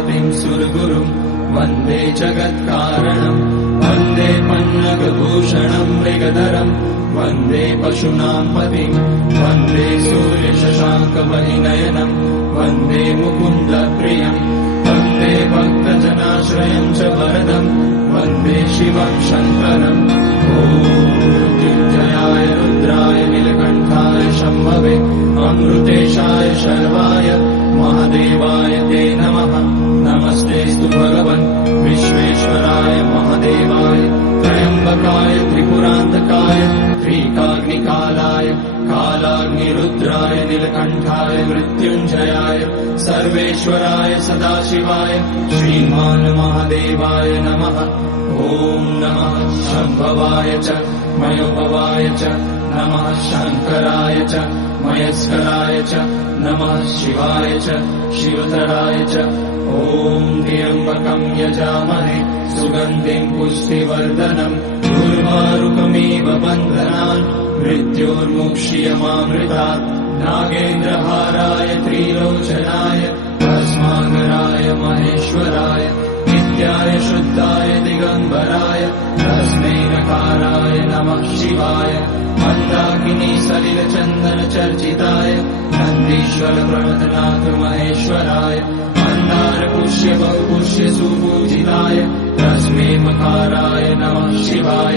पतिं सुरगुरुं वन्दे जगत्कारणं वन्दे पन्नगभूषणं मृगधरं वन्दे पशूनां पतिं वन्दे सूर्यशशाङ्कमणिनयनं वन्दे मुकुन्दप्रियं वन्दे भक्तजनाश्रयं च वरदं वन्दे शिवं शङ्करम् ॐ मृत्युञ्जयाय रुद्राय नीलकण्ठाय शम्भवे अमृतेशाय शर्वाय महादेवाय ते नमः। नमस्तेऽस्तु भगवन् विश्वेश्वराय महादेवाय त्र्यम्बकाय त्रिपुरान्तकाय त्रिकाग्निकालाय कालाग्निरुद्राय नीलकण्ठाय मृत्युञ्जयाय सर्वेश्वराय सदाशिवाय श्रीमान् महादेवाय नमः। ॐ नमः शम्भवाय च मयोभवाय च नमः शङ्कराय च मयस्कराय च नमः शिवाय च शिवतराय च ॐ त्र्यम्बकं यजामहे सुगन्धिं पुष्टिवर्धनम् उर्वारुकमिव बन्धनान् मृत्योर्मुक्ष्यमामृतात् नागेन्द्रहाराय त्रिलोचनाय भस्माकराय महेश्वराय नित्याय शुद्धाय दिगम्बराय तस्मै नकाराय नमः शिवाय मन्दाकिनी सलिलचन्दनचर्चिताय नन्दीश्वर प्रणतनाथ महेश्वराय मन्दारपुष्य बहुपुष्य सुपूजिताय तस्मै मकाराय नमः शिवाय।